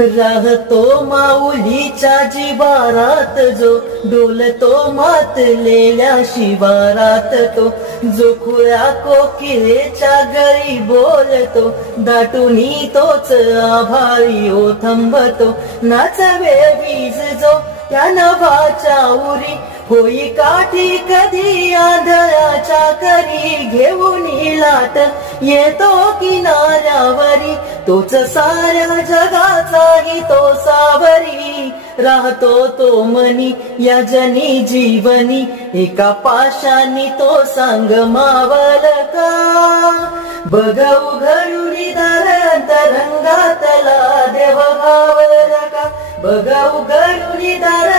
राहतो माऊलीच्या जिवारात जो, डोलतो मातलेल्या शिवारात तो, जो खुळ्या कोकिळेच्या गळी बोलतो, दाटुनी तोच आभाळी ओ थंबतो. नाचवे वीज जो त्या नभाच्या उरी, होई काठी कधी आंधळ्याच्या करी, घेऊन लाट येतो किनाऱ्यावरी, तोच साऱ्या जगाचाही तो सावरी. राहतो तो मनी या जनी जीवनी, एका पाशानी तो सांग मावल का. बघू घरुणी दार अंतरंगातला देव घावल का, बघू घरुणी दार